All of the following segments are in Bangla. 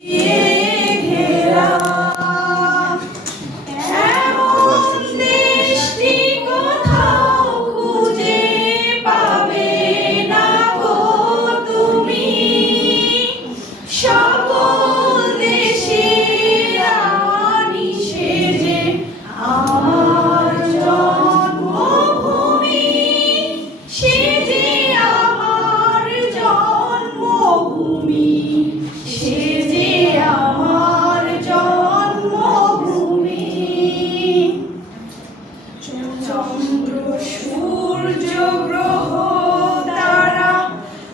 ঘেরা এমন দেশটি কোথাও খুঁজে পাবে না গো তুমি। সকল দেশের রানী সেজে আমার জন্মভূমি, সেজে আমার জন্মভূমি, সেজে আমার জন্মভূমি। চন্দ্র সূর্য গ্রহ তারা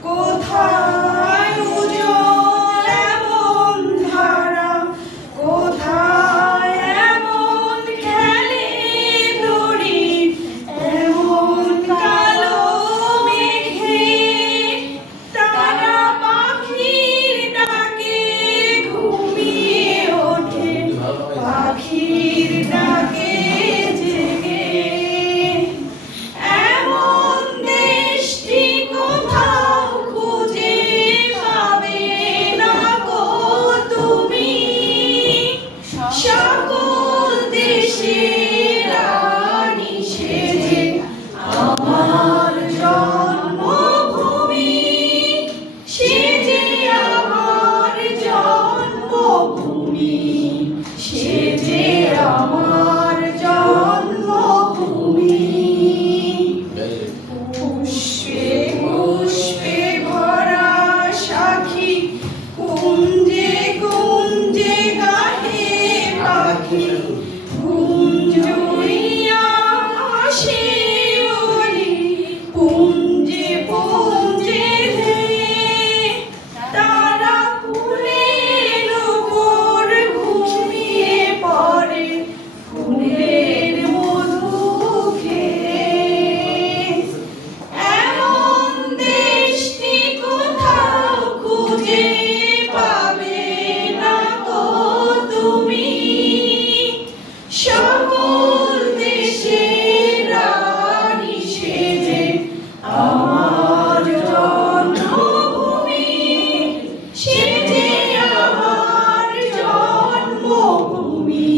কোথায় উজ্জ্বল এমন ধারা, কোথায় এমন খেলে দড়ি এমন কালো মেঘে। তারা পাখির ডাকে ঘুমিয়ে ওঠে, পাখির ডাকে জেগে। এমন দেশটি কোথাও খুঁজে পাবে না গো তুমি। সকল দেশের রানী সেজে আমার জন্মভূমি, সেজে আমার জন্মভূমি, সেজে আমার জন্মভূমি। পুষ্পে পুষ্পে ভরা সাখী, কুঞ্জে কুঞ্জে গাহে পাখি। গুঞ্জরিয়া আসে ওলি পুঞ্জে পুঞ্জে ধেয়ে। তারা ফুলের উপর ঘুমিয়ে পড়ে, ফুলের মধু খেয়ে। এমন দেশটি কোথাও খুঁজে পাবে না গো তুমি। সকল দেশের রানী সেজে আমার জন্মভূমি, সেজে আমার জন্মভূমি,